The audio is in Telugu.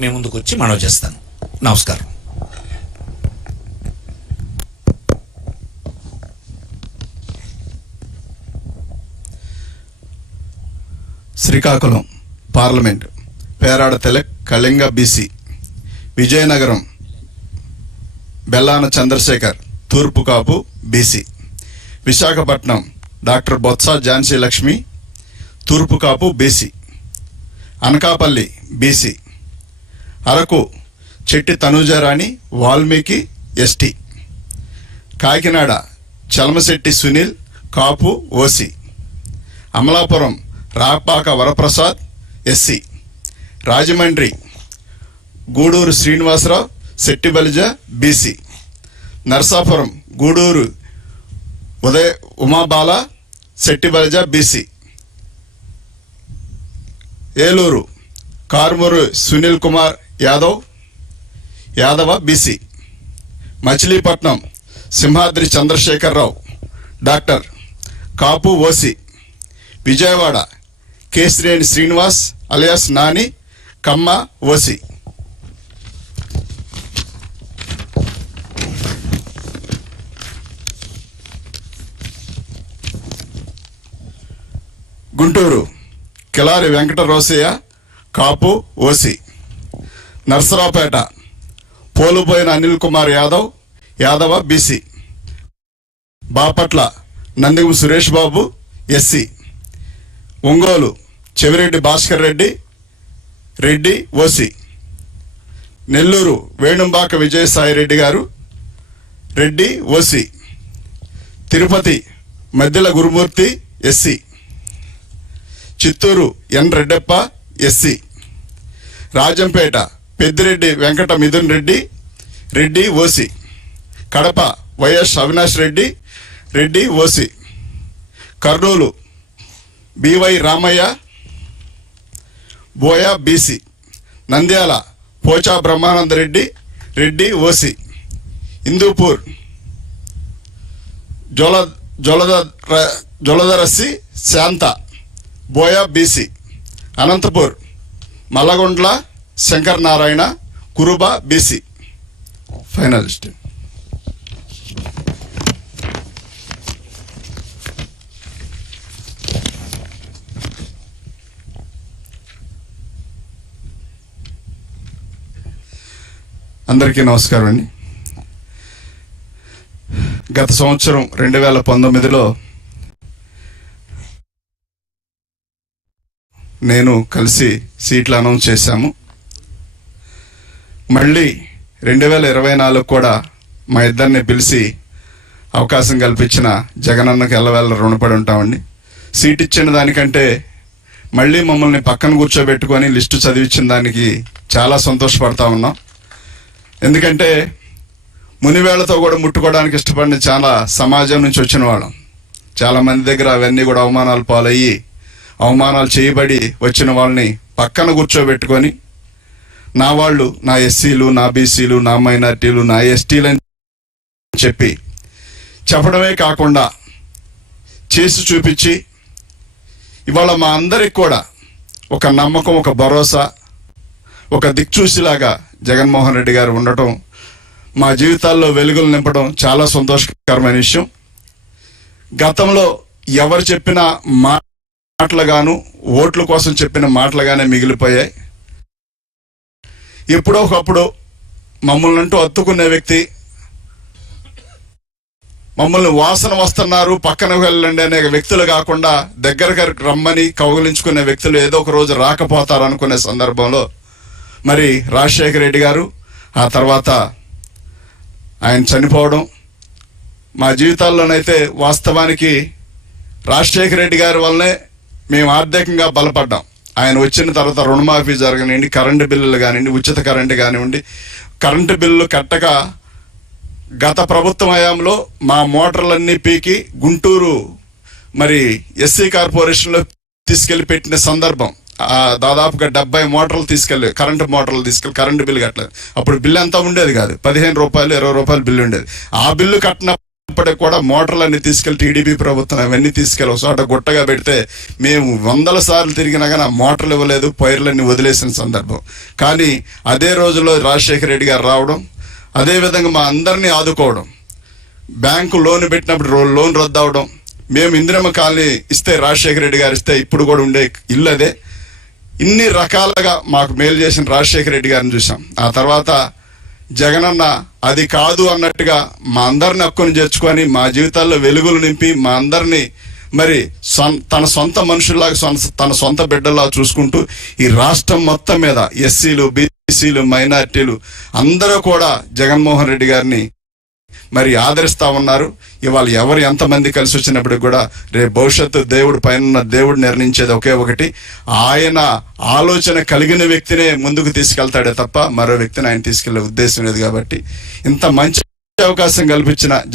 మీ ముందుకు వచ్చి మనవి చేస్తాను. నమస్కారం. శ్రీకాకుళం పార్లమెంట్ పేరాడ తిలక్ కళింగ బీసీ, విజయనగరం బెల్లాన చంద్రశేఖర్ తూర్పు కాపు బీసీ, విశాఖపట్నం డాక్టర్ బొత్స ఝాన్సీ లక్ష్మి తూర్పు Kapu BC, Anakapalli BC, Araku Chetti Tanujarani Valmiki ST, Kakinada Chalamasetti Sunil Kapu OC, Amalapuram Rapaka Varaprasad SC, Rajahmundry Guduru Srinivasarao Settibalija BC, Narsapuram Guduru Umabala Settibalija BC, Eluru Karumuru Sunil Kumar Yadava BC, Machilipatnam Simhadri Chandrasekhararao doctor Kapu OC, Vijayawada Kesineni Srinivas alias Nani Kamma OC. Guntur Kilari Venkata Rosaiah Kapu OC, Narasaraopet Poluboina Anil Kumar Yadava BC, Bapatla Nandigam Suresh Babu SC, Ongole Chevireddy Bhaskar Reddy OC, Nellore Venumbaka Vijayasaireddy గారు Reddy OC, Tirupati Maddila Gurumurthy SC, Chittoor N Reddeppa SC, Rajampet Peddireddy Venkata Mithun Reddy OC, Kadapa YS Avinash Reddy OC, Kurnool BY Ramaiah Boya BC, Nandyal Pocha Brahmananda Reddy OC, Hindupur Joladarasi Shanta Boya BC, Anantapur Malagundla Sankar Narayana Kuruba BC. Finalist అందరికీ నమస్కారం అండి. గత సంవత్సరం 2019లో నేను కలిసి సీట్లు అనౌన్స్ చేశాము. మళ్ళీ 2024 కూడా మా ఇద్దరిని పిలిచి అవకాశం కల్పించిన జగనన్నకి ఎల్లవేళ రుణపడి ఉంటామండి. సీట్ ఇచ్చిన దానికంటే మళ్ళీ మమ్మల్ని పక్కన కూర్చోబెట్టుకొని లిస్టు చదివించిన దానికి చాలా సంతోషపడతా ఉన్నాం. ఎందుకంటే మునివేళ్లతో కూడా ముట్టుకోవడానికి ఇష్టపడిన చాలా సమాజం నుంచి వచ్చిన వాళ్ళం. చాలామంది దగ్గర అవన్నీ కూడా అవమానాలు పాలయ్యి అవమానాలు చేయబడి వచ్చిన వాళ్ళని పక్కన కూర్చోబెట్టుకొని నా వాళ్ళు, నా ఎస్సీలు, నా బీసీలు, నా మైనార్టీలు, నా ఎస్టీలు అని చెప్పడమే కాకుండా చేసి చూపించి ఇవాళ మా అందరికి కూడా ఒక నమ్మకం, ఒక భరోసా, ఒక దిక్చూసిలాగా జగన్మోహన్ రెడ్డి గారు ఉండటం, మా జీవితాల్లో వెలుగులు నింపడం చాలా సంతోషకరమైన విషయం. గతంలో ఎవరు చెప్పిన మాటలుగాను, ఓట్ల కోసం చెప్పిన మాటలుగానే మిగిలిపోయాయి. ఎప్పుడో ఒకప్పుడు మమ్మల్ని అంటూ హత్తుకునే వ్యక్తి, మమ్మల్ని వాసన వస్తున్నారు పక్కన వెళ్ళండి అనే వ్యక్తులు కాకుండా దగ్గరగా రమ్మని కౌగిలించుకునే వ్యక్తులు ఏదో ఒక రోజు రాకపోతారు అనుకునే సందర్భంలో మరి రాజశేఖర రెడ్డి గారు, ఆ తర్వాత ఆయన చనిపోవడం, మా జీవితాల్లోనైతే వాస్తవానికి రాజశేఖర రెడ్డి గారి వల్లనే మేము ఆర్థికంగా బలపడ్డాం. ఆయన వచ్చిన తర్వాత రుణమాఫీ జరగనివ్వండి, కరెంటు బిల్లులు కానివ్వండి, ఉచిత కరెంటు కానివ్వండి, కరెంటు బిల్లు కట్టక గత ప్రభుత్వ హయాంలో మా మోటార్లన్నీ పీకి గుంటూరు మరి ఎస్సీ కార్పొరేషన్లో తీసుకెళ్లి పెట్టిన సందర్భం. దాదాపుగా 70 మోటార్లు తీసుకెళ్ళి కరెంటు బిల్లు కట్టలేదు. అప్పుడు బిల్లు అంతా ఉండేది కాదు, 15 రూపాయలు 20 రూపాయలు బిల్లు ఉండేది. ఆ బిల్లు కట్టిన ఇప్పటికి కూడా మోటార్లన్నీ తీసుకెళ్లి టీడీపీ ప్రభుత్వం అవన్నీ తీసుకెళ్ళి ఒక చోట గుట్టగా పెడితే మేము 100 సార్లు తిరిగినా కానీ ఆ మోటార్లు ఇవ్వలేదు, పైర్లన్నీ వదిలేసిన సందర్భం. కానీ అదే రోజుల్లో రాజశేఖర రెడ్డి గారు రావడం, అదేవిధంగా మా అందరినీ ఆదుకోవడం, బ్యాంకు లోన్ పెట్టినప్పుడు లోన్ రద్దు అవడం, మేము ఇందిరమ్మ కాలనీ ఇస్తే రాజశేఖర రెడ్డి గారు ఇస్తే ఇప్పుడు కూడా ఉండే ఇల్లు అదే. ఇన్ని రకాలుగా మాకు మేలు చేసిన రాజశేఖర రెడ్డి గారిని చూసాం. ఆ తర్వాత జగనన్న అది కాదు అన్నట్టుగా మా అందరిని హక్కును చేర్చుకొని మా జీవితాల్లో వెలుగులు నింపి మా అందరినీ మరి తన సొంత మనుషుల్లాగా తన సొంత బిడ్డల్లాగా చూసుకుంటూ ఈ రాష్ట్రం మొత్తం మీద ఎస్సీలు, బీసీలు, మైనార్టీలు అందరూ కూడా జగన్మోహన్ రెడ్డి గారిని మరి ఆదరిస్తా ఉన్నారు. ఇవాళ ఎవరు ఎంతమంది కలిసి వచ్చినప్పుడు కూడా రేపు భవిష్యత్తు దేవుడు పైన దేవుడు నిర్ణయించేది ఒకే ఒకటి, ఆయన ఆలోచన కలిగిన వ్యక్తినే ముందుకు తీసుకెళ్తాడే తప్ప మరో వ్యక్తిని ఆయన తీసుకెళ్లే ఉద్దేశం లేదు. కాబట్టి ఇంత మంచి అవకాశం కల్పించిన